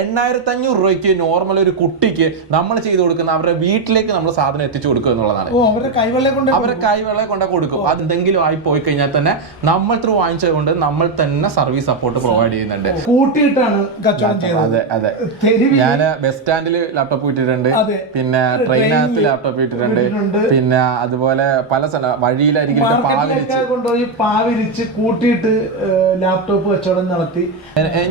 എണ്ണായിരത്തി അഞ്ഞൂറ് രൂപയ്ക്ക് നോർമൽ ഒരു കുട്ടിക്ക് നമ്മൾ ചെയ്ത് കൊടുക്കുന്ന അവരുടെ വീട്ടിലേക്ക് നമ്മൾ സാധനം എത്തിച്ചു കൊടുക്കുക എന്നുള്ളതാണ്. അവരുടെ കൈവെള്ളം കൊണ്ട് അവരെ കൈവെള്ള കൊണ്ട് കൊടുക്കും. അത് എന്തെങ്കിലും ആയി പോയി കഴിഞ്ഞാൽ തന്നെ നമ്മൾ ത്രൂ വാങ്ങിച്ചത് കൊണ്ട് നമ്മൾ തന്നെ സർവീസ് സപ്പോർട്ട് പ്രൊവൈഡ് ചെയ്യുന്നുണ്ട്. കൂട്ടിയിട്ടാണ് അതെ അതെ ഞാൻ ബസ് സ്റ്റാൻഡിൽ ലാപ്ടോപ്പ് ഇട്ടിട്ടുണ്ട്. പിന്നെ ട്രെയിനകത്ത് ലാപ്ടോപ്പ് ഇട്ടിട്ടുണ്ട്. പിന്നെ അതുപോലെ പല സ്ഥല വഴിയിലായിരിക്കും ഇതിന്റെ പാവിരിച്ച്. മാർക്കറ്റിലൊക്കെ കൊണ്ടുപോയി പാവിരിച്ച് കൂട്ടിയിട്ട് ലാപ്ടോപ്പ് കച്ചവടം നടത്തി.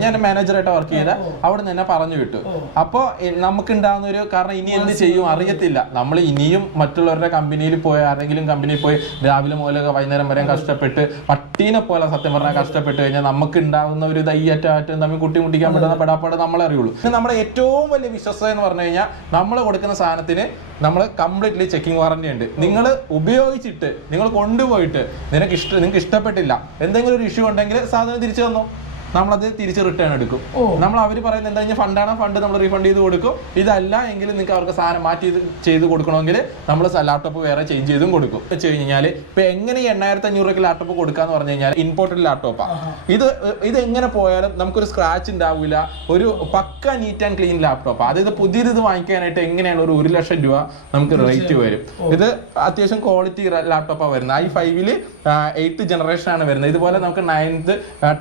ഞാൻ മാനേജറായിട്ട് വർക്ക് ചെയ്ത. അവിടെ നിന്ന് തന്നെ പറഞ്ഞു വിട്ടു. അപ്പോ നമുക്ക് ഉണ്ടാകുന്ന ഒരു കാരണം ഇനി എന്ത് ചെയ്യും അറിയത്തില്ല. നമ്മൾ ഇനിയും മറ്റുള്ളവരുടെ കമ്പനിയിൽ പോയി ആരെങ്കിലും കമ്പനിയിൽ പോയി രാവിലെ മുതൽ വൈകുന്നേരം വരെ കഷ്ടപ്പെട്ട് പട്ടീനെ പോലെ സത്യം പറഞ്ഞാൽ കഷ്ടപ്പെട്ട് കഴിഞ്ഞാൽ നമുക്ക് ഉണ്ടാകുന്ന ഒരു ദയ്യറ്റാറ്റം തമ്മിൽ കുട്ടി മുട്ടിക്കാൻ പറ്റുന്ന പെടാപ്പാട് നമ്മളെ അറിയുള്ളൂ. പിന്നെ നമ്മുടെ ഏറ്റവും വലിയ വിശ്വസത എന്ന് പറഞ്ഞു കഴിഞ്ഞാൽ നമ്മൾ കൊടുക്കുന്ന സാധനത്തിന് നമ്മൾ കംപ്ലീറ്റ്ലി ചെക്കിംഗ് വാറന്റി ഉണ്ട്. നിങ്ങൾ ഉപയോഗിച്ചിട്ട് നിങ്ങൾ കൊണ്ടുപോയിട്ട് നിനക്ക് ഇഷ്ട നിങ്ങൾക്ക് ഇഷ്ടപ്പെട്ടില്ല. എന്തെങ്കിലും ഒരു ഇഷ്യൂ ഉണ്ടെങ്കിൽ സാധനം തിരിച്ചു തന്നോ? നമ്മളത് തിരിച്ച് റിട്ടേൺ എടുക്കും. നമ്മൾ അവർ പറയുന്നത് എന്താ കഴിഞ്ഞാൽ ഫണ്ടാണ് ഫണ്ട് നമ്മൾ റീഫണ്ട് ചെയ്ത് കൊടുക്കും. ഇതല്ല എങ്കിൽ നിങ്ങൾക്ക് അവർക്ക് സാധനം മാറ്റി ചെയ്ത് കൊടുക്കണമെങ്കിൽ നമ്മൾ ലാപ്ടോപ്പ് വേറെ ചേഞ്ച് ചെയ്തും കൊടുക്കും. വെച്ച് കഴിഞ്ഞാൽ ഇപ്പൊ എങ്ങനെ എണ്ണായിരത്തി അഞ്ഞൂറ് രൂപയ്ക്ക് ലാപ്ടോപ്പ് കൊടുക്കാന്ന് പറഞ്ഞു കഴിഞ്ഞാൽ ഇമ്പോർട്ടഡ് ലാപ്ടോപ്പാണ് ഇത് ഇത് എങ്ങനെ പോയാലും നമുക്കൊരു സ്ക്രാച്ച് ഉണ്ടാവില്ല ഒരു പക്ക നീറ്റ് ആൻഡ് ക്ലീൻ ലാപ്ടോപ്പ് അതായത് പുതിയത് ഇത് വാങ്ങിക്കാനായിട്ട് എങ്ങനെയാണ് ഒരു ഒരു ലക്ഷം രൂപ നമുക്ക് റേറ്റ് വരും. ഇത് അത്യാവശ്യം ക്വാളിറ്റി ലാപ്ടോപ്പാണ് വരുന്നത്. ഐ ഫൈവിൽ എയ്ത്ത് ജനറേഷൻ ആണ് വരുന്നത്. ഇതുപോലെ നമുക്ക് ninth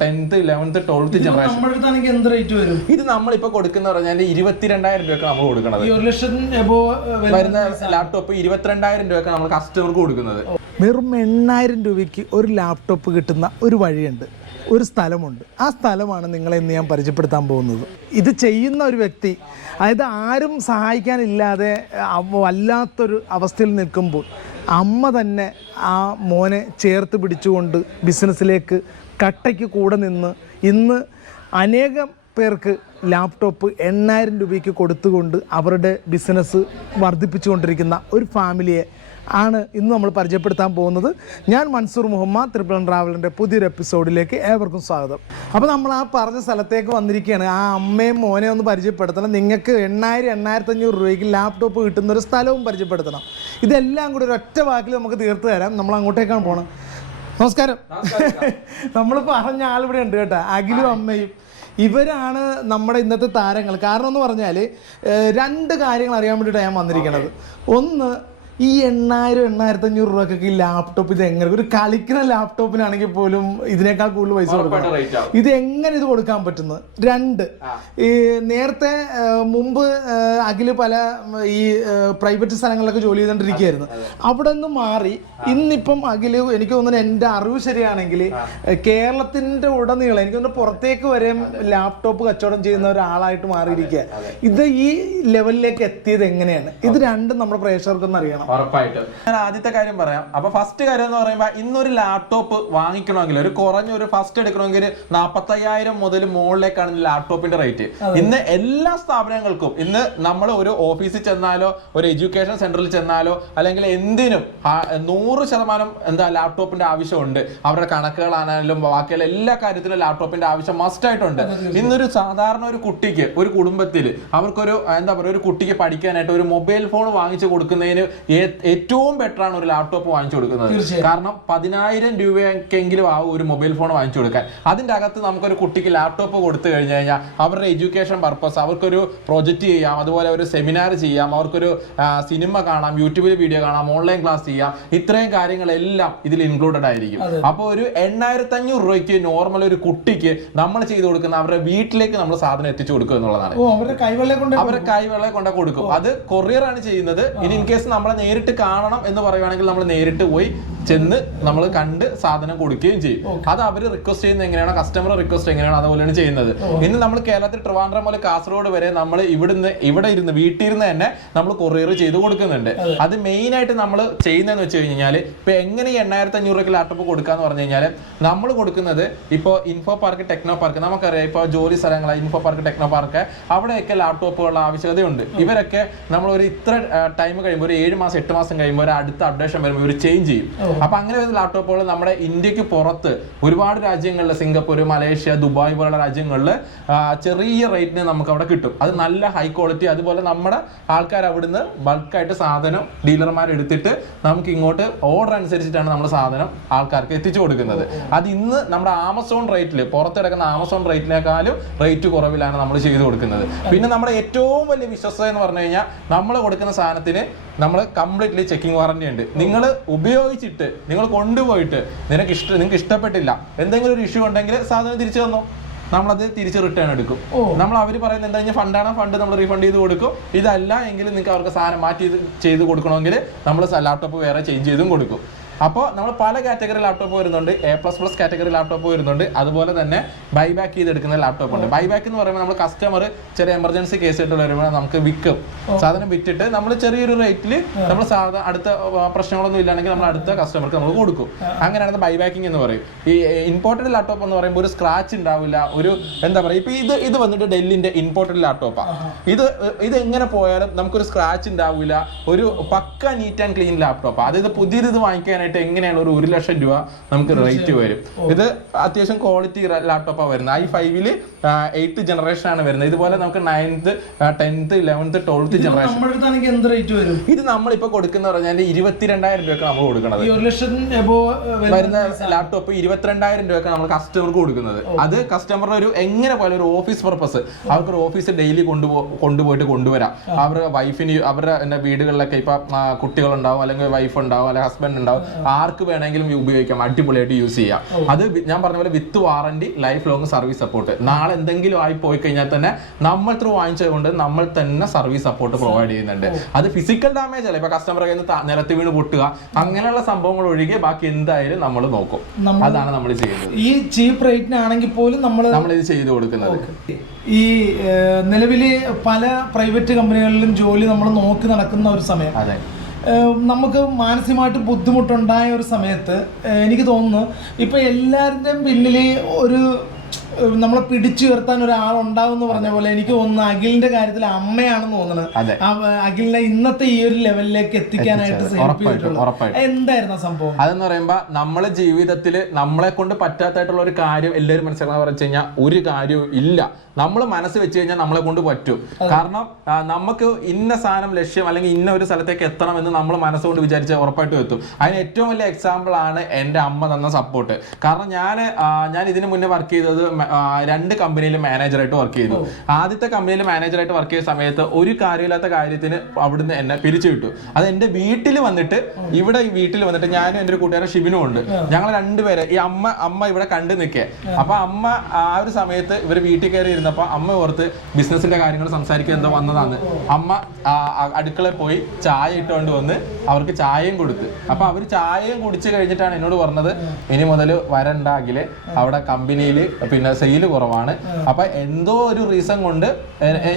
tenth eleventh twelfth generation നമ്മുടെ അടുത്താണെങ്കിൽ എന്ത് റേറ്റ് വരും? ഇത് നമ്മളിപ്പോ കൊടുക്കുന്ന പറഞ്ഞാൽ ഇരുപത്തിരണ്ടായിരം രൂപയൊക്കെ നമ്മൾ കൊടുക്കണത്. ഈ ഒരു എബോ വരുന്ന ലാപ്ടോപ്പ് ഇരുപത്തിരണ്ടായിരം രൂപയൊക്കെ നമ്മൾ കസ്റ്റമർക്ക് കൊടുക്കുന്നത്. വെറും എണ്ണായിരം രൂപയ്ക്ക് ഒരു ലാപ്ടോപ്പ് കിട്ടുന്ന ഒരു വഴിയുണ്ട്. ഒരു സ്ഥലമുണ്ട്. ആ സ്ഥലമാണ് നിങ്ങളെ ഇന്ന് ഞാൻ പരിചയപ്പെടുത്താൻ പോകുന്നത്. ഇത് ചെയ്യുന്ന ഒരു വ്യക്തി അതായത് ആരും സഹായിക്കാനില്ലാതെ വല്ലാത്തൊരു അവസ്ഥയിൽ നിൽക്കുമ്പോൾ അമ്മ തന്നെ ആ മോനെ ചേർത്ത് പിടിച്ചുകൊണ്ട് ബിസിനസ്സിലേക്ക് കട്ടയ്ക്ക് കൂടെ നിന്ന് ഇന്ന് അനേകം പേർക്ക് ലാപ്ടോപ്പ് എണ്ണായിരം രൂപയ്ക്ക് കൊടുത്തുകൊണ്ട് അവരുടെ ബിസിനസ് വർദ്ധിപ്പിച്ചുകൊണ്ടിരിക്കുന്ന ഒരു ഫാമിലിയെ ആണ് ഇന്ന് നമ്മൾ പരിചയപ്പെടുത്താൻ പോകുന്നത്. ഞാൻ മൻസൂർ മുഹമ്മദ് ത്രിപുരൻ ട്രാവലിന്റെ പുതിയൊരു എപ്പിസോഡിലേക്ക് ഏവർക്കും സ്വാഗതം. അപ്പോൾ നമ്മൾ ആ പറഞ്ഞ സ്ഥലത്തേക്ക് വന്നിരിക്കുകയാണ്. ആ അമ്മയും മോനെ ഒന്ന് പരിചയപ്പെടുത്തണം. നിങ്ങൾക്ക് എണ്ണായിരം എണ്ണായിരത്തഞ്ഞൂറ് രൂപയ്ക്ക് ലാപ്ടോപ്പ് കിട്ടുന്ന ഒരു സ്ഥലവും പരിചയപ്പെടുത്തണം. ഇതെല്ലാം കൂടി ഒരൊറ്റ വാക്കിൽ നമുക്ക് തീർത്തു തരാം. നമ്മൾ അങ്ങോട്ടേക്കാണ് പോകണം നമസ്കാരം. നമ്മൾ പറഞ്ഞ ആളിവിടെ ഉണ്ട് കേട്ടോ. അഖിലും അമ്മയും. ഇവരാണ് നമ്മുടെ ഇന്നത്തെ താരങ്ങൾ. കാരണം എന്ന് പറഞ്ഞാൽ രണ്ട് കാര്യങ്ങൾ അറിയാൻ വേണ്ടിയിട്ടാണ് ഞാൻ വന്നിരിക്കുന്നത് ഒന്ന് ഈ എണ്ണായിരം എണ്ണായിരത്തി അഞ്ഞൂറ് രൂപക്കൊക്കെ ഈ ലാപ്ടോപ്പ് ഇത് എങ്ങനെ ഒരു കളിക്കുന്ന ലാപ്ടോപ്പിനാണെങ്കിൽ പോലും ഇതിനേക്കാൾ കൂടുതൽ പൈസ കൊടുക്കണം. ഇത് എങ്ങനെ ഇത് കൊടുക്കാൻ പറ്റുന്നത് രണ്ട് ഈ നേരത്തെ മുമ്പ് അഖിൽ പല ഈ പ്രൈവറ്റ് സ്ഥലങ്ങളിലൊക്കെ ജോലി ചെയ്തുകൊണ്ടിരിക്കുകയായിരുന്നു അവിടെ നിന്ന് മാറി ഇന്നിപ്പം അഖിൽ എനിക്ക് തോന്നുന്നു എന്റെ അറിവ് ശരിയാണെങ്കിൽ കേരളത്തിന്റെ ഉടനീളം എനിക്ക് തോന്നുന്നു പുറത്തേക്ക് വരെ ലാപ്ടോപ്പ് കച്ചവടം ചെയ്യുന്ന ഒരാളായിട്ട് മാറിയിരിക്കുക. ഇത് ഈ ലെവലിലേക്ക് എത്തിയത് എങ്ങനെയാണ്? ഇത് രണ്ടും നമ്മുടെ പ്രേക്ഷകർക്കൊന്നും അറിയണം. ഉറപ്പായിട്ടും. ഞാൻ ആദ്യത്തെ കാര്യം പറയാം. അപ്പൊ ഫസ്റ്റ് കാര്യം എന്ന് പറയുമ്പോൾ ഇന്നൊരു ലാപ്ടോപ്പ് വാങ്ങിക്കണമെങ്കിൽ ഒരു കുറഞ്ഞ ഒരു ഫസ്റ്റ് എടുക്കണമെങ്കിൽ നാപ്പത്തയ്യായിരം മുതൽ മുകളിലേക്കാണ് ലാപ്ടോപ്പിന്റെ റേറ്റ് ഇന്ന് എല്ലാ സ്ഥാപനങ്ങൾക്കും ഇന്ന് നമ്മൾ ഒരു ഓഫീസിൽ ചെന്നാലോ ഒരു എഡ്യൂക്കേഷൻ സെന്ററിൽ ചെന്നാലോ അല്ലെങ്കിൽ എന്തിനും നൂറ് ശതമാനം എന്താ ലാപ്ടോപ്പിന്റെ ആവശ്യമുണ്ട്. അവരുടെ കണക്കുകളാണെങ്കിലും ബാക്കിയുള്ള എല്ലാ കാര്യത്തിലും ലാപ്ടോപ്പിന്റെ ആവശ്യം മസ്റ്റ് ആയിട്ടുണ്ട്. ഇന്നൊരു സാധാരണ ഒരു കുട്ടിക്ക് ഒരു കുടുംബത്തിൽ അവർക്കൊരു എന്താ പറയുക ഒരു കുട്ടിക്ക് പഠിക്കാനായിട്ട് ഒരു മൊബൈൽ ഫോൺ വാങ്ങിച്ചു കൊടുക്കുന്നതിന് ഏറ്റവും ബെറ്റർ ആണ് ഒരു ലാപ്ടോപ്പ് വാങ്ങിച്ചു കൊടുക്കുന്നത്. കാരണം പതിനായിരം രൂപയ്ക്കെങ്കിലും ആ ഒരു മൊബൈൽ ഫോൺ വാങ്ങിച്ചു കൊടുക്കാൻ. അതിന്റെ അകത്ത് നമുക്കൊരു കുട്ടിക്ക് ലാപ്ടോപ്പ് കൊടുത്തു കഴിഞ്ഞു കഴിഞ്ഞാൽ അവരുടെ എഡ്യൂക്കേഷൻ പർപ്പസ് അവർക്കൊരു പ്രൊജക്റ്റ് ചെയ്യാം അതുപോലെ ഒരു സെമിനാർ ചെയ്യാം അവർക്കൊരു സിനിമ കാണാം യൂട്യൂബിൽ വീഡിയോ കാണാം ഓൺലൈൻ ക്ലാസ് ചെയ്യാം ഇത്രയും കാര്യങ്ങളെല്ലാം ഇതിൽ ഇൻക്ലൂഡഡ് ആയിരിക്കും. അപ്പോൾ ഒരു എണ്ണായിരത്തി അഞ്ഞൂറ് രൂപയ്ക്ക് നോർമൽ ഒരു കുട്ടിക്ക് നമ്മൾ ചെയ്തു കൊടുക്കുന്ന അവരുടെ വീട്ടിലേക്ക് നമ്മൾ സാധനം എത്തിച്ചു കൊടുക്കുക എന്നുള്ളതാണ്. അവരുടെ കൈവെള്ളം കൊണ്ട് അവരുടെ കൈവെള്ള കൊണ്ട് കൊടുക്കും. അത് കൊറിയർ ആണ് ചെയ്യുന്നത്. ഇനി ഇൻ കേസ് നമ്മളെ നേരിട്ട് കാണണം എന്ന് പറയുവാണെങ്കിൽ നമ്മൾ നേരിട്ട് പോയി ചെന്ന് നമ്മൾ കണ്ട് സാധനം കൊടുക്കുകയും ചെയ്യും. അത് അവർ റിക്വസ്റ്റ് ചെയ്യുന്ന എങ്ങനെയാണ്? കസ്റ്റമർ റിക്വസ്റ്റ് എങ്ങനെയാണ്? അതുപോലെയാണ് ചെയ്യുന്നത്. ഇന്ന് നമ്മൾ കേരളത്തിൽ ട്രിവാൻഡ്രം മുതൽ കാസർഗോഡ് വരെ നമ്മൾ ഇവിടുന്ന് ഇവിടെ ഇരുന്ന് വീട്ടിൽ ഇരുന്ന് തന്നെ നമ്മൾ കൊറിയർ ചെയ്ത് കൊടുക്കുന്നുണ്ട്. അത്. മെയിൻ ആയിട്ട് നമ്മൾ ചെയ്യുന്നതെന്ന് വെച്ച് കഴിഞ്ഞാൽ ഇപ്പൊ എങ്ങനെ ഈ എണ്ണായിരത്തി അഞ്ഞൂറ് രൂപ ലാപ്ടോപ്പ് കൊടുക്കാന്ന് പറഞ്ഞു കഴിഞ്ഞാൽ നമ്മൾ കൊടുക്കുന്നത് ഇപ്പോൾ ഇൻഫോ പാർക്ക് ടെക്നോ പാർക്ക് നമുക്കറിയാം ഇപ്പോൾ ജോലി സ്ഥലങ്ങൾ ഇൻഫോ പാർക്ക് ടെക്നോ പാർക്ക് അവിടെയൊക്കെ ലാപ്ടോപ്പുകളുടെ ആവശ്യകതയുണ്ട്. ഇവരൊക്കെ നമ്മൾ ഒരു ഇത്ര ടൈം കഴിയുമ്പോൾ ഒരു ഏഴ് മാസം മാസം എട്ട് മാസം കഴിയുമ്പോൾ ഒരു അടുത്ത അപ്ഡേഷൻ വരുമ്പോൾ ഇവർ ചേഞ്ച് ചെയ്യും. അപ്പൊ അങ്ങനെ വരുന്ന ലാപ്ടോപ്പുകൾ നമ്മുടെ ഇന്ത്യയ്ക്ക് പുറത്ത് ഒരുപാട് രാജ്യങ്ങളിൽ സിംഗപ്പൂർ മലേഷ്യ ദുബായ് പോലുള്ള രാജ്യങ്ങളിൽ ചെറിയ റേറ്റിന് നമുക്ക് അവിടെ കിട്ടും. അത് നല്ല ഹൈ ക്വാളിറ്റി അതുപോലെ നമ്മുടെ ആൾക്കാർ അവിടുന്ന് ബൾക്കായിട്ട് സാധനം ഡീലർമാർ എടുത്തിട്ട് നമുക്ക് ഇങ്ങോട്ട് ഓർഡർ അനുസരിച്ചിട്ടാണ് നമ്മൾ സാധനം ആൾക്കാർക്ക് എത്തിച്ചു കൊടുക്കുന്നത്. അത് ഇന്ന് നമ്മുടെ ആമസോൺ റേറ്റിൽ പുറത്തെടുക്കുന്ന ആമസോൺ റേറ്റിനേക്കാളും റേറ്റ് കുറവിലാണ് നമ്മൾ ചെയ്തു കൊടുക്കുന്നത്. പിന്നെ നമ്മുടെ ഏറ്റവും വലിയ വിശ്വസത എന്ന് പറഞ്ഞു കഴിഞ്ഞാൽ നമ്മൾ കൊടുക്കുന്ന സാധനത്തിന് നമ്മൾ കംപ്ലീറ്റ്ലി ചെക്കിംഗ് വാറന്റി ഉണ്ട്. നിങ്ങൾ ഉപയോഗിച്ചിട്ട് നിങ്ങൾ കൊണ്ടുപോയിട്ട് നിനക്ക് ഇഷ്ട നിങ്ങൾക്ക് ഇഷ്ടപ്പെട്ടില്ല എന്തെങ്കിലും ഒരു ഇഷ്യൂ ഉണ്ടെങ്കിൽ സാധനം തിരിച്ചു തന്നോ? നമ്മളത് തിരിച്ച് റിട്ടേൺ എടുക്കും. നമ്മൾ അവർ പറയുന്നത് എന്താ കഴിഞ്ഞാൽ ഫണ്ടാണോ ഫണ്ട് നമ്മൾ റീഫണ്ട് ചെയ്ത് കൊടുക്കും. ഇതല്ല എങ്കിൽ നിങ്ങൾക്ക് അവർക്ക് സാധനം മാറ്റി ചെയ്ത് കൊടുക്കണമെങ്കിൽ നമ്മൾ ലാപ്ടോപ്പ് വേറെ ചേഞ്ച് ചെയ്തും കൊടുക്കും. അപ്പോൾ നമ്മൾ പല കാറ്റഗറി ലാപ്ടോപ്പ് വരുന്നുണ്ട്. A plus plus category laptop വരുന്നുണ്ട്. അതുപോലെ തന്നെ ബൈബാക്ക് ചെയ്തെടുക്കുന്ന ലാപ്ടോപ്പ് ഉണ്ട്. ബൈബാക്ക് എന്ന് പറയുമ്പോൾ നമ്മൾ കസ്റ്റമർ ചെറിയ എമർജൻസി കേസ് ആയിട്ട് വരുമ്പോൾ നമുക്ക് വിൽക്കും. സാധനം വിറ്റിട്ട് നമ്മൾ ചെറിയൊരു റേറ്റിൽ നമ്മൾ സാധാ അടുത്ത പ്രശ്നങ്ങളൊന്നും ഇല്ലാണെങ്കിൽ നമ്മൾ അടുത്ത കസ്റ്റമർക്ക് നമ്മൾ കൊടുക്കും. അങ്ങനെയാണ് ബൈബാക്കിംഗ് എന്ന് പറയും. ഈ ഇമ്പോർട്ടഡ് ലാപ്ടോപ്പ് എന്ന് പറയുമ്പോൾ ഒരു സ്ക്രാച്ച് ഉണ്ടാവില്ല. ഒരു എന്താ പറയുക ഇപ്പൊ ഇത് ഇത് വന്നിട്ട് ഡെല്ലിന്റെ ഇമ്പോർട്ടഡ് ലാപ്ടോപ്പാണ് ഇത് ഇത് എങ്ങനെ പോയാലും നമുക്കൊരു സ്ക്രാച്ച് ഉണ്ടാവില്ല. ഒരു പക്ക നീറ്റ് ആൻഡ് ക്ലീൻ ലാപ്ടോപ്പ് അതായത് പുതിയത് ഇത് വാങ്ങിക്കാനായിട്ട് എങ്ങനെയാണ് ഒരു ഒരു ലക്ഷം രൂപ നമുക്ക് റേറ്റ് വരും? ഇത് അത്യാവശ്യം ക്വാളിറ്റി ലാപ്ടോപ്പാണ് വരുന്നത്. ഐ ഫൈവിൽ എയ്ത്ത് ജനറേഷൻ ആണ് വരുന്നത്. ഇതുപോലെ നമുക്ക് ninth tenth eleventh twelfth generation എന്ത് റേറ്റ് വരും? ഇത് നമ്മളിപ്പോ കൊടുക്കുന്ന പറഞ്ഞാൽ ഇരുപത്തിരണ്ടായിരം രൂപയ്ക്ക് നമ്മൾ കൊടുക്കുന്നത് ഒരു ലക്ഷം വരുന്ന ലാപ്ടോപ്പ് ഇരുപത്തിരണ്ടായിരം രൂപ നമ്മൾ കസ്റ്റമർക്ക് കൊടുക്കുന്നത്. അത് കസ്റ്റമറിന് ഒരു എങ്ങനെ പോലെ ഒരു ഓഫീസ് പർപ്പസ് അവർക്ക് ഒരു ഓഫീസ് ഡെയിലി കൊണ്ടുപോ കൊണ്ടുപോയിട്ട് കൊണ്ടുവരാം. അവരുടെ വൈഫിന് അവരുടെ വീടുകളിലൊക്കെ ഇപ്പൊ കുട്ടികൾ കുട്ടികളുണ്ടാവും അല്ലെങ്കിൽ വൈഫ് ഉണ്ടാവും അല്ലെങ്കിൽ ഹസ്ബൻഡ് ഉണ്ടാവും. ആർക്ക് വേണമെങ്കിലും ഉപയോഗിക്കാം അടിപൊളിയായിട്ട് യൂസ് ചെയ്യാം. അത് ഞാൻ പറഞ്ഞ പോലെ with warranty lifelong service support നാളെ എന്തെങ്കിലും ആയി പോയി കഴിഞ്ഞാൽ തന്നെ നമ്മൾ ത്രൂ വാങ്ങിച്ചതുകൊണ്ട് നമ്മൾ തന്നെ സർവീസ് സപ്പോർട്ട് പ്രൊവൈഡ് ചെയ്യുന്നുണ്ട്. അത് ഫിസിക്കൽ ഡാമേജ് അല്ല. ഇപ്പൊ കസ്റ്റമർ കയ്യിൽ നിന്ന് നിലത്ത് വീണ് പൊട്ടുക അങ്ങനെയുള്ള സംഭവങ്ങൾ ഒഴികെ ബാക്കി എന്തായാലും നമ്മൾ നോക്കും. അതാണ് നമ്മൾ ചെയ്യുന്നത്. ഈ ചീപ്പ് റേറ്റിനാണെങ്കിൽ പോലും നമ്മൾ നമ്മൾ ഇത് ചെയ്തു കൊടുക്കുന്നത്. ഈ നിലവിൽ പല പ്രൈവറ്റ് കമ്പനികളിലും ജോലി നമ്മൾ നോക്കി നടക്കുന്ന ഒരു സമയം. അതെ. നമുക്ക് മാനസികമായിട്ട് ബുദ്ധിമുട്ടുണ്ടായ ഒരു സമയത്ത് എനിക്ക് തോന്നുന്നു ഇപ്പം എല്ലാവരുടെയും പിന്നിൽ ഒരു നമ്മളെ പിടിച്ചു ഉയർത്താൻ ഒരാളുണ്ടാവും എന്ന് പറഞ്ഞ പോലെ എനിക്ക് ഒന്ന് അഖിലിന്റെ കാര്യത്തിൽ അമ്മയാണെന്ന് തോന്നുന്നത്. അഖിലിനെ ഇന്നത്തെ ഈ ഒരു ലെവലിലേക്ക് എത്തിക്കാനായിട്ട് എന്തായിരുന്നു സംഭവം? അതെന്ന് പറയുമ്പോ നമ്മളെ ജീവിതത്തിൽ നമ്മളെ കൊണ്ട് പറ്റാത്തായിട്ടുള്ള ഒരു കാര്യം എല്ലാവരും മനസ്സിലാക്കാൻ പറഞ്ഞു കഴിഞ്ഞാൽ ഒരു കാര്യവും ഇല്ല. നമ്മൾ മനസ്സ് വെച്ച് കഴിഞ്ഞാൽ നമ്മളെ കൊണ്ട് പറ്റും. കാരണം നമുക്ക് ഇന്ന സാധനം ലക്ഷ്യം അല്ലെങ്കിൽ ഇന്ന ഒരു സ്ഥലത്തേക്ക് എത്തണം എന്ന് നമ്മൾ മനസ്സുകൊണ്ട് വിചാരിച്ചാൽ ഉറപ്പായിട്ട് എത്തും. അതിന് ഏറ്റവും വലിയ എക്സാമ്പിൾ ആണ് എന്റെ അമ്മ തന്ന സപ്പോർട്ട് കാരണം ഞാൻ ഞാൻ ഇതിനു മുന്നേ വർക്ക് ചെയ്തത് രണ്ട് കമ്പനിയിൽ മാനേജറായിട്ട് വർക്ക് ചെയ്തു. ആദ്യത്തെ കമ്പനിയിൽ മാനേജറായിട്ട് വർക്ക് ചെയ്ത സമയത്ത് ഒരു കാര്യമില്ലാത്ത കാര്യത്തിന് അവിടുന്ന് എന്നെ പിരിച്ചു വിട്ടു. അത് എന്റെ വീട്ടിൽ വന്നിട്ട് ഇവിടെ ഈ വീട്ടിൽ വന്നിട്ട് ഞാനും എന്റെ ഒരു കൂട്ടുകാരൻ ഷിബിനും ഉണ്ട്. ഞങ്ങൾ രണ്ടുപേരെ ഈ അമ്മ അമ്മ ഇവിടെ കണ്ടു നിൽക്കേ. അപ്പൊ അമ്മ ആ ഒരു സമയത്ത് ഇവർ വീട്ടിൽ കയറി ഇരുന്നപ്പോ അമ്മ ഓർത്ത് ബിസിനസിന്റെ കാര്യങ്ങൾ സംസാരിക്കുക എന്തോ വന്നതാണ് അമ്മ അടുക്കളയിൽ പോയി ചായ ഇട്ടുകൊണ്ട് വന്ന് അവർക്ക് ചായയും കൊടുത്ത്. അപ്പൊ അവർ ചായയും കുടിച്ചു കഴിഞ്ഞിട്ടാണ് എന്നോട് പറഞ്ഞത് ഇനി മുതൽ വരണ്ടാകിൽ അവിടെ കമ്പനിയിൽ പിന്നെ സെയിൽ കുറവാണ്. അപ്പൊ എന്തോ ഒരു റീസൺ കൊണ്ട്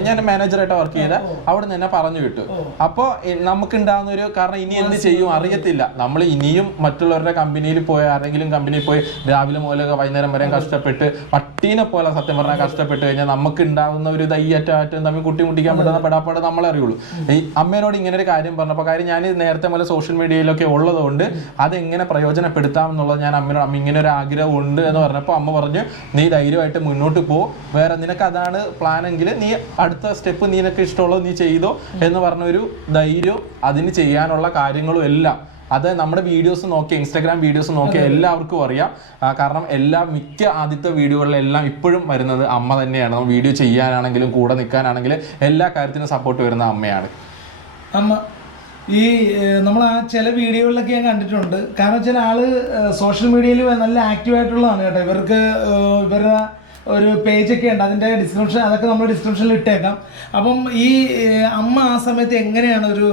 ഞാൻ മാനേജറായിട്ട് വർക്ക് ചെയ്ത അവിടെ നിന്ന് എന്നെ പറഞ്ഞു വിട്ടു. അപ്പോൾ നമുക്ക് ഉണ്ടാകുന്ന ഒരു കാരണം ഇനി എന്ത് ചെയ്യും അറിയത്തില്ല. നമ്മൾ ഇനിയും മറ്റുള്ളവരുടെ കമ്പനിയിൽ പോയി ആരെങ്കിലും കമ്പനിയിൽ പോയി രാവിലെ മുതൽ വൈകുന്നേരം വരെ കഷ്ടപ്പെട്ട് പട്ടീനെ പോലെ സത്യം പറഞ്ഞാൽ കഷ്ടപ്പെട്ട് കഴിഞ്ഞാൽ നമുക്ക് ഉണ്ടാകുന്ന ഒരു ദയ്യറ്റാറ്റം തമ്മിൽ കുട്ടിമുട്ടിക്കാൻ പറ്റുന്ന പെടാപ്പാട് നമ്മളെ അറിയുള്ളൂ. ഈ അമ്മേനോട് ഇങ്ങനെ ഒരു കാര്യം പറഞ്ഞപ്പോൾ കാര്യം ഞാൻ നേരത്തെ മുതൽ സോഷ്യൽ മീഡിയയിലൊക്കെ ഉള്ളതുകൊണ്ട് അതെങ്ങനെ പ്രയോജനപ്പെടുത്താം എന്നുള്ളത് ഞാൻ അമ്മയോട് അമ്മ ഇങ്ങനെ ഒരു ആഗ്രഹം ഉണ്ട് എന്ന് പറഞ്ഞപ്പോൾ അമ്മ പറഞ്ഞു നീ ധൈര്യമായിട്ട് മുന്നോട്ട് പോ. വേറെ നിനക്ക് അതാണ് പ്ലാൻ എങ്കിൽ നീ അടുത്ത സ്റ്റെപ്പ് നിനക്ക് ഇഷ്ടമുള്ളത് നീ ചെയ്തോ എന്ന് പറഞ്ഞൊരു ധൈര്യവും അതിന് ചെയ്യാനുള്ള കാര്യങ്ങളും എല്ലാം. അത് നമ്മുടെ വീഡിയോസ് നോക്കി ഇൻസ്റ്റാഗ്രാം വീഡിയോസ് നോക്കി എല്ലാവർക്കും അറിയാം. കാരണം എല്ലാ മിക്ക ആദ്യത്തെ വീഡിയോകളിലെല്ലാം ഇപ്പോഴും വരുന്നത് അമ്മ തന്നെയാണ്. വീഡിയോ ചെയ്യാനാണെങ്കിലും കൂടെ നിൽക്കാനാണെങ്കിലും എല്ലാ കാര്യത്തിനും സപ്പോർട്ട് വരുന്ന അമ്മയാണ്. അമ്മ ഈ നമ്മൾ ആ ചില വീഡിയോകളിലൊക്കെ ഞാൻ കണ്ടിട്ടുണ്ട്. കാരണം വെച്ചാൽ ആൾ സോഷ്യൽ മീഡിയയിൽ നല്ല ആക്റ്റീവ് ആയിട്ടുള്ളതാണ് കേട്ടോ. ഇവർക്ക് ഇവരുടെ ഒരു പേജൊക്കെ ഉണ്ട്. അതിന്റെ ഡിസ്ക്രിപ്ഷൻ അതൊക്കെ നമ്മൾ ഡിസ്ക്രിപ്ഷനിൽ ഇട്ടേക്കാം. അപ്പം ഈ അമ്മ ആ സമയത്ത് എങ്ങനെയാണ് ഒരു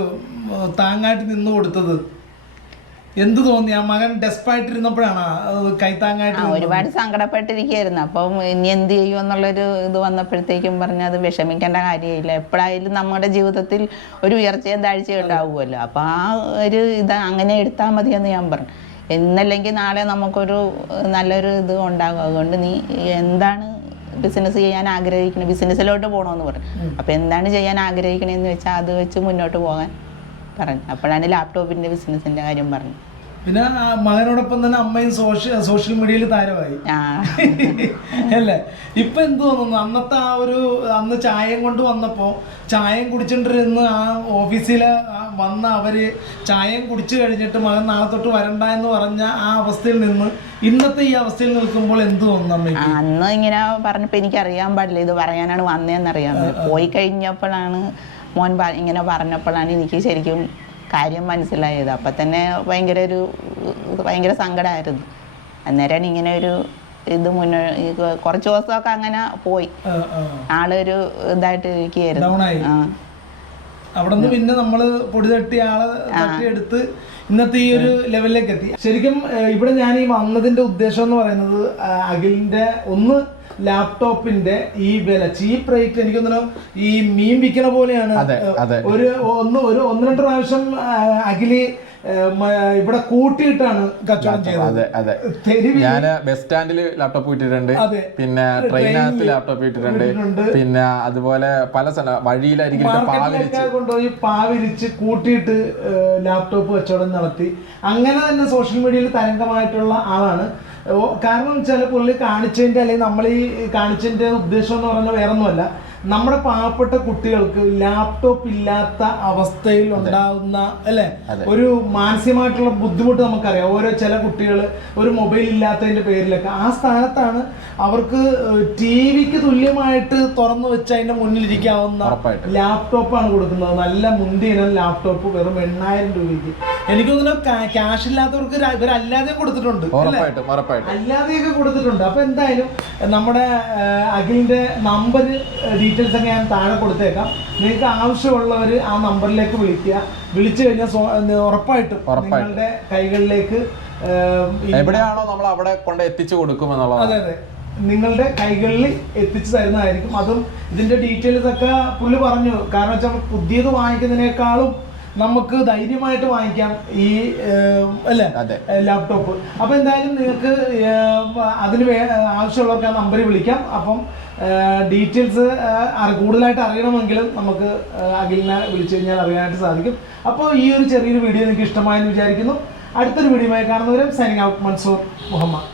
താങ്ങായിട്ട് നിന്ന് കൊടുത്തത്? എന്ത് തോന്നി? ആ മകൻ ഡെസ്പായിട്ടിരുന്നപ്പോഴാണ് കൈത്താങ്ങായിട്ട് ഒരുപാട് സങ്കടപ്പെട്ടിരിക്കുകയായിരുന്നു. അപ്പം ഇനി എന്ത് ചെയ്യും എന്നുള്ളൊരു ഇത് വന്നപ്പോഴത്തേക്കും പറഞ്ഞ് അത് വിഷമിക്കേണ്ട കാര്യമില്ല. എപ്പോഴായാലും നമ്മുടെ ജീവിതത്തിൽ ഒരു ഉയർച്ചയും താഴ്ചയും ഉണ്ടാവുമല്ലോ. അപ്പം ആ ഒരു ഇത് അങ്ങനെ എടുത്താൽ മതിയെന്ന് ഞാൻ പറഞ്ഞു. എന്നല്ലെങ്കിൽ നാളെ നമുക്കൊരു നല്ലൊരു ഇത് ഉണ്ടാകും. അതുകൊണ്ട് നീ എന്താണ് ബിസിനസ് ചെയ്യാൻ ആഗ്രഹിക്കുന്നത്? ബിസിനസ്സിലോട്ട് പോകണമെന്ന് പറഞ്ഞു. അപ്പം എന്താണ് ചെയ്യാൻ ആഗ്രഹിക്കണേന്ന് വെച്ചാൽ അത് വെച്ച് മുന്നോട്ട് പോകാൻ. പറഞ്ഞു. അപ്പോഴാണ് ലാപ്ടോപ്പിന്റെ ബിസിനസിന്റെ കാര്യം പറഞ്ഞു പിന്നെ മകനോടൊപ്പം തന്നെ അമ്മയും സോഷ്യൽ സോഷ്യൽ മീഡിയയിൽ താരമായി. അല്ലേ? ഇപ്പൊ എന്ത് തോന്നുന്നു? അന്നത്തെ ആ ഒരു അന്ന് ചായം കൊണ്ട് വന്നപ്പോ ചായം കുടിച്ചിട്ടിരുന്ന് ആ ഓഫീസിലെ വന്ന അവർ ചായം കുടിച്ചു കഴിഞ്ഞിട്ട് മകൻ നാളെ തൊട്ട് വരണ്ട എന്ന് പറഞ്ഞ ആ അവസ്ഥയിൽ നിന്ന് ഇന്നത്തെ ഈ അവസ്ഥയിൽ നിൽക്കുമ്പോൾ എന്ത് തോന്നുന്നു അന്ന് ഇങ്ങനെ പറഞ്ഞപ്പോ എനിക്ക് അറിയാൻ പാടില്ല. ഇത് പറയാനാണ് വന്നതെന്ന് അറിയാൻ പോയി കഴിഞ്ഞപ്പോഴാണ് മോൻ ഇങ്ങനെ പറഞ്ഞപ്പോഴാണ് എനിക്ക് ശരിക്കും കാര്യം മനസ്സിലായത്. അപ്പം തന്നെ ഭയങ്കര ഒരു ഭയങ്കര സങ്കടമായിരുന്നു അന്നേരമാണ് ഇങ്ങനെ ഒരു ഇത് മുന്നോ കുറച്ച് ദിവസമൊക്കെ അങ്ങനെ പോയി. ആളൊരു ഇതായിട്ട് ഇരിക്കുകയായിരുന്നു. ആ. അവിടെ നിന്ന് പിന്നെ നമ്മൾ പൊടി തട്ടി ആളെ തട്ടിയെടുത്ത് ഇന്നത്തെ ഈ ഒരു ലെവലിലേക്ക് എത്തി ശരിക്കും ഇവിടെ ഞാൻ ഈ വന്നതിന്റെ ഉദ്ദേശം എന്ന് പറയുന്നത് അഖിലിന്റെ ഒന്ന് ലാപ്ടോപ്പിന്റെ ഈ വില. ചീപ്പ് റേറ്റ് എനിക്ക് തോന്നുന്നു ഈ മീൻ വിൽക്കണ പോലെയാണ്. ഒരു ഒന്ന് ഒരു ഒന്ന് രണ്ട് പ്രാവശ്യം അഖിൽ ഇവിടെ കൂട്ടിയിട്ടാണ് കച്ചവടം ഞാൻ ബസ് സ്റ്റാൻഡിൽ ലാപ്ടോപ്പ് ഇട്ടിട്ടുണ്ട്. പിന്നെ ട്രെയിനകത്ത് ലാപ്ടോപ്പ് ഇട്ടിട്ടുണ്ട്. പിന്നെ അതുപോലെ പല സ്ഥലം വഴിയിലായിരിക്കും പാവിരിച്ച് കൊണ്ടുപോയി പാവിരിച്ച് കൂട്ടിയിട്ട് ലാപ്ടോപ്പ് കച്ചവടം നടത്തി. അങ്ങനെ തന്നെ സോഷ്യൽ മീഡിയയിൽ തരംഗമായിട്ടുള്ള ആളാണ്. കാരണം വെച്ചാൽ പുള്ളി കാണിച്ചതിന്റെ അല്ലെങ്കിൽ നമ്മൾ ഈ കാണിച്ചതിന്റെ ഉദ്ദേശം എന്ന് പറഞ്ഞാൽ വേറെ ഒന്നുമല്ല നമ്മുടെ പാവപ്പെട്ട കുട്ടികൾക്ക് ലാപ്ടോപ്പ് ഇല്ലാത്ത അവസ്ഥയിൽ ഉണ്ടാകുന്ന അല്ലെ? ഒരു മാനസികമായിട്ടുള്ള ബുദ്ധിമുട്ട് നമുക്കറിയാം. ഓരോ ചില കുട്ടികൾ ഒരു മൊബൈൽ ഇല്ലാത്തതിന്റെ പേരിലൊക്കെ. ആ സ്ഥാനത്താണ് അവർക്ക് ടി വിക്ക് തുല്യമായിട്ട് തുറന്നു വെച്ച് അതിന്റെ മുന്നിലിരിക്കാവുന്ന. ലാപ്ടോപ്പാണ് കൊടുക്കുന്നത്. നല്ല മുന്തിയ ലാപ്ടോപ്പ് വെറും എണ്ണായിരം രൂപയ്ക്ക്. എനിക്ക് തോന്നുന്നു ക്യാഷ് ഇല്ലാത്തവർക്ക് ര- ഇവരല്ലാതെ കൊടുത്തിട്ടുണ്ട് അല്ലാതെയൊക്കെ കൊടുത്തിട്ടുണ്ട്. അപ്പൊ എന്തായാലും നമ്മുടെ അഖിലിന്റെ നമ്പർ ഡീറ്റെയിൽസ് ഒക്കെ ഞാൻ താഴെ കൊടുത്തേക്കാം. നിങ്ങൾക്ക് ആവശ്യമുള്ളവർ ആ നമ്പറിലേക്ക് വിളിക്കുക. വിളിച്ചു കഴിഞ്ഞാൽ ഉറപ്പായിട്ടും. നിങ്ങളുടെ കൈകളിലേക്ക് എവിടെയാണോ നമ്മൾ അവിടെ കൊണ്ട് എത്തിച്ചു കൊടുക്കും എന്നുള്ളത് അതെ അതെ. നിങ്ങളുടെ കൈകളിൽ എത്തിച്ചു തരുന്നതായിരിക്കും. അതും ഇതിന്റെ ഡീറ്റെയിൽസ് ഒക്കെ പുള്ളി പറഞ്ഞു. കാരണം വെച്ചാൽ പുതിയത് വാങ്ങിക്കുന്നതിനേക്കാളും നമുക്ക് ധൈര്യമായിട്ട് വാങ്ങിക്കാം ഈ അല്ലേ? ലാപ്ടോപ്പ് അപ്പൊ എന്തായാലും നിങ്ങൾക്ക് അതിന് വേ- ആവശ്യമുള്ളവർക്ക് ആ നമ്പറിൽ വിളിക്കാം. അപ്പം ഡീറ്റെയിൽസ് കൂടുതലായിട്ട് അറിയണമെങ്കിലും നമുക്ക് അഖിലിനെ വിളിച്ചു കഴിഞ്ഞാൽ അറിയാനായിട്ട് സാധിക്കും. അപ്പോൾ ഈ ഒരു ചെറിയൊരു വീഡിയോ നിങ്ങൾക്ക് ഇഷ്ടമായെന്ന് വിചാരിക്കുന്നു. അടുത്തൊരു വീഡിയോയുമായി കാണുന്നവരും സൈനിങ് ഔട്ട് മൻസൂർ മുഹമ്മദ്.